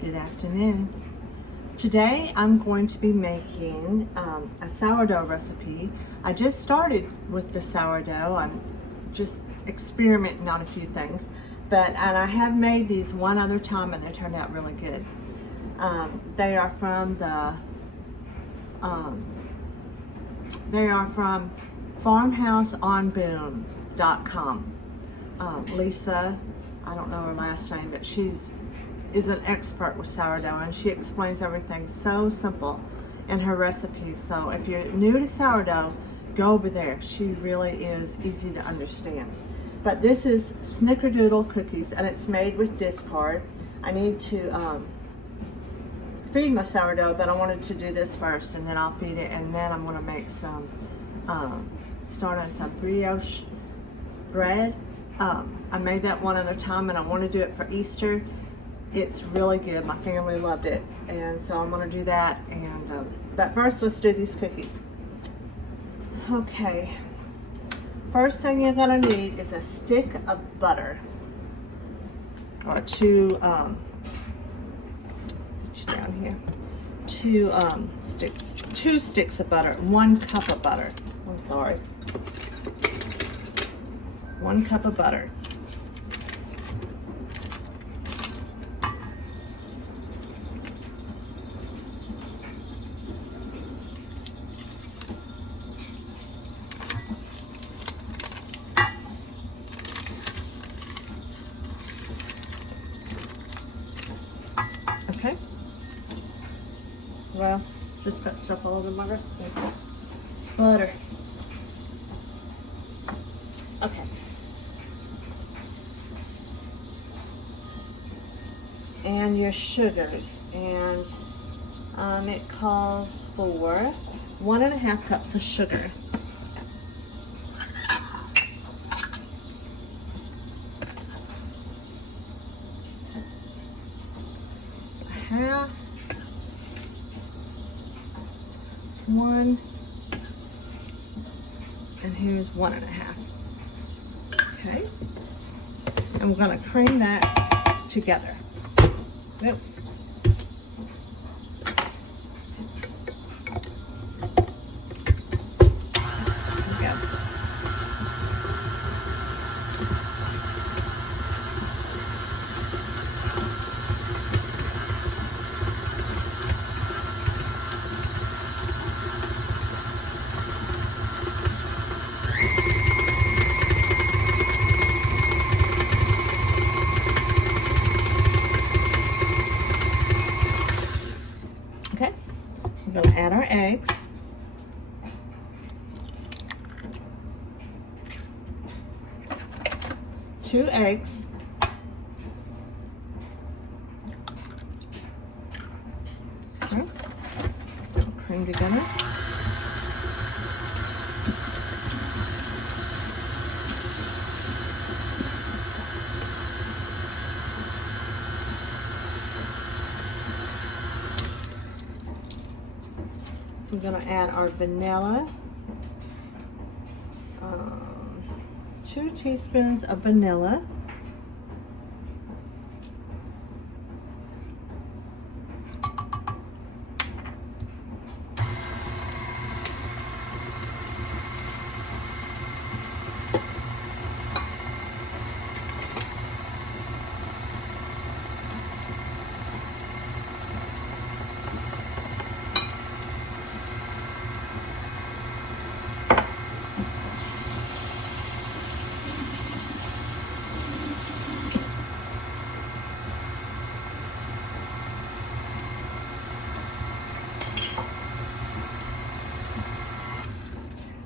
Good afternoon. Today I'm going to be making a sourdough recipe. I just started with the sourdough. I'm just experimenting on a few things, and I have made these one other time and they turned out really good. They are from farmhouseonboom.com. Lisa, I don't know her last name, but is an expert with sourdough, and she explains everything so simple in her recipes. So if you're new to sourdough, go over there. She really is easy to understand. But this is Snickerdoodle cookies, and it's made with discard. I need to feed my sourdough, but I wanted to do this first, and then I'll feed it, and then I'm going to make some start on some brioche bread. I made that one other time, and I want to do it for Easter. It's really good. My family loved it, and so I'm going to do that. And but first, let's do these cookies. Okay. First thing you're going to need is a stick of butter, or two. Put you down here. Two sticks of butter. 1 cup of butter. I'm sorry. 1 cup of butter. Okay. Well, just got stuff all over my recipe. Butter. Okay. And your sugars, and it calls for 1.5 cups of sugar. So half. It's 1, and here's 1.5. Okay, and we're going to cream that together. Oops. Okay, we're going to add our eggs. Two eggs. Okay, cream together. We're going to add our vanilla, 2 teaspoons of vanilla,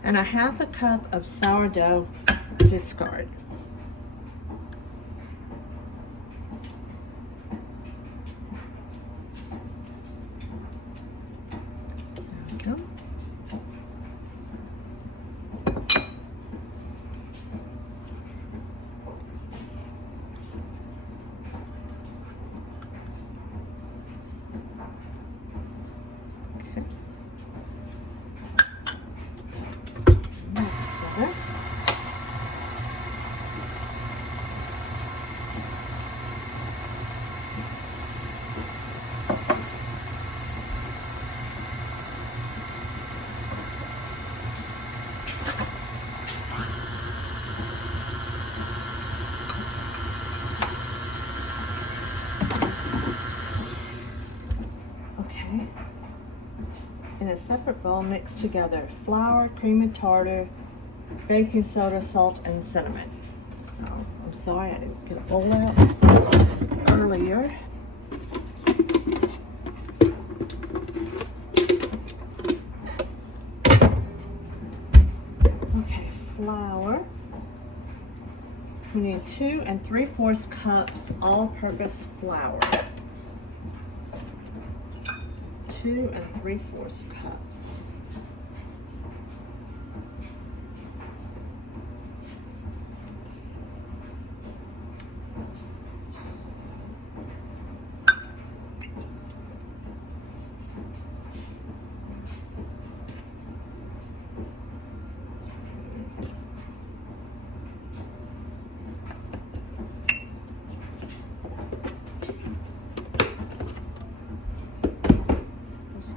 and 1/2 cup of sourdough discard. There we go. Okay. In a separate bowl, mix together flour, cream and tartar, baking soda, salt, and cinnamon. So, I'm sorry I didn't get a bowl out earlier. Okay, flour. We need 2 3/4 cups all-purpose flour. 2 3/4 cups.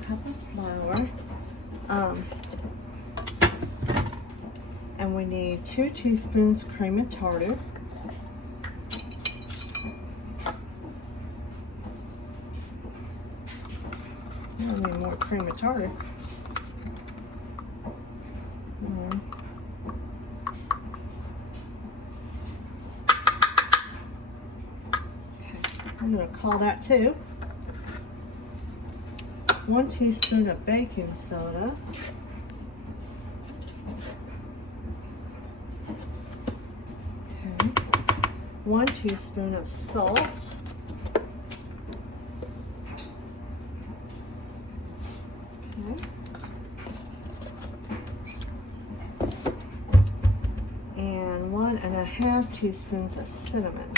Cup of flour, and we need 2 teaspoons cream and tartar, I need more cream and tartar. Okay. I'm going to call that 2. 1 teaspoon of baking soda. Okay. 1 teaspoon of salt. Okay. And 1 1/2 teaspoons of cinnamon.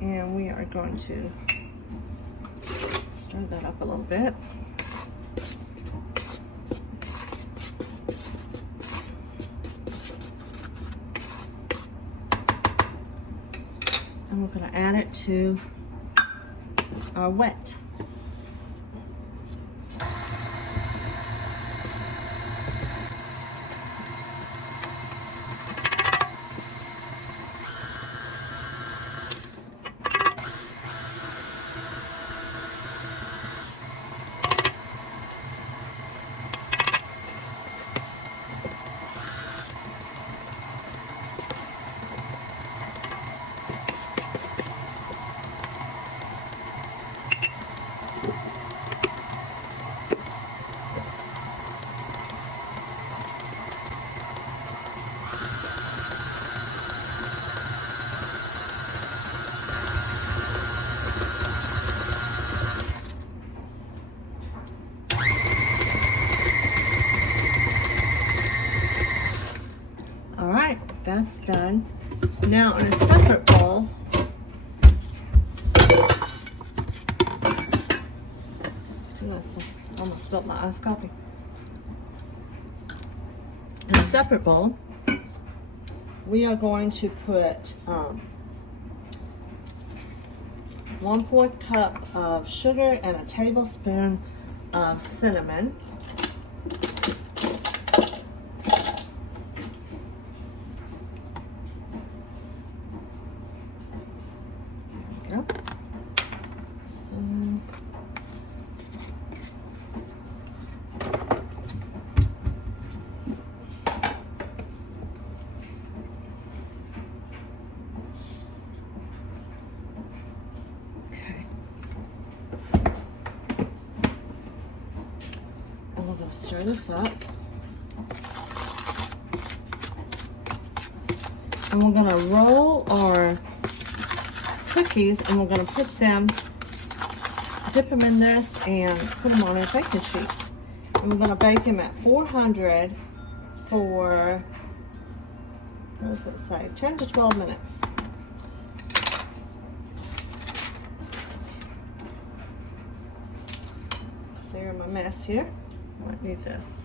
And we are going to stir that up a little bit. And we're going to add it to our wet. All right, that's done. Now in a separate bowl, I almost spilled my iced coffee. In a separate bowl, we are going to put 1/4 cup of sugar and a tablespoon of cinnamon. There we go. Cinnamon. And we're going to stir this up. And we're going to roll our cookies and we're going to put them, dip them in this and put them on a baking sheet. And we're going to bake them at 400 for, what does it say, 10 to 12 minutes. Clear my mess here. Might need this.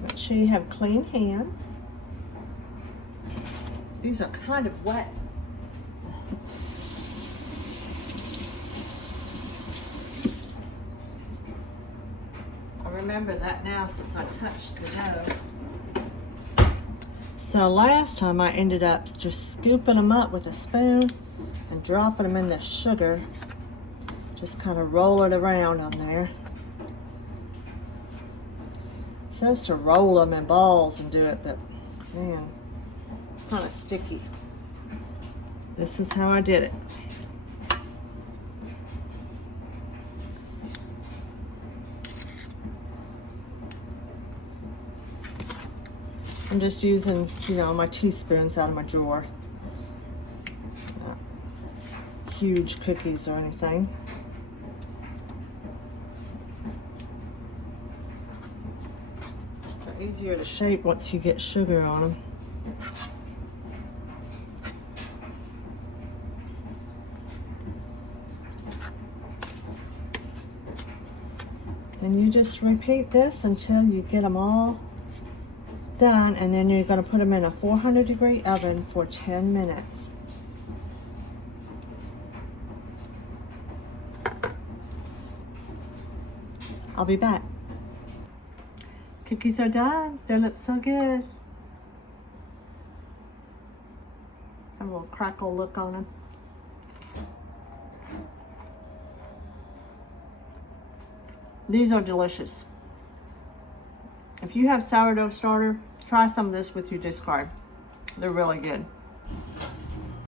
Make sure you have clean hands. These are kind of wet. I remember that now since I touched the dough. So last time I ended up just scooping them up with a spoon and dropping them in the sugar. Just kind of roll it around on there. It says to roll them in balls and do it, but man, it's kind of sticky. This is how I did it. I'm just using, you know, my teaspoons out of my drawer. Not huge cookies or anything. They're easier to shape once you get sugar on them. And you just repeat this until you get them all done, and then you're going to put them in a 400-degree oven for 10 minutes. I'll be back. Cookies are done. They look so good. Have a little crackle look on them. These are delicious. If you have sourdough starter, try some of this with your discard. They're really good.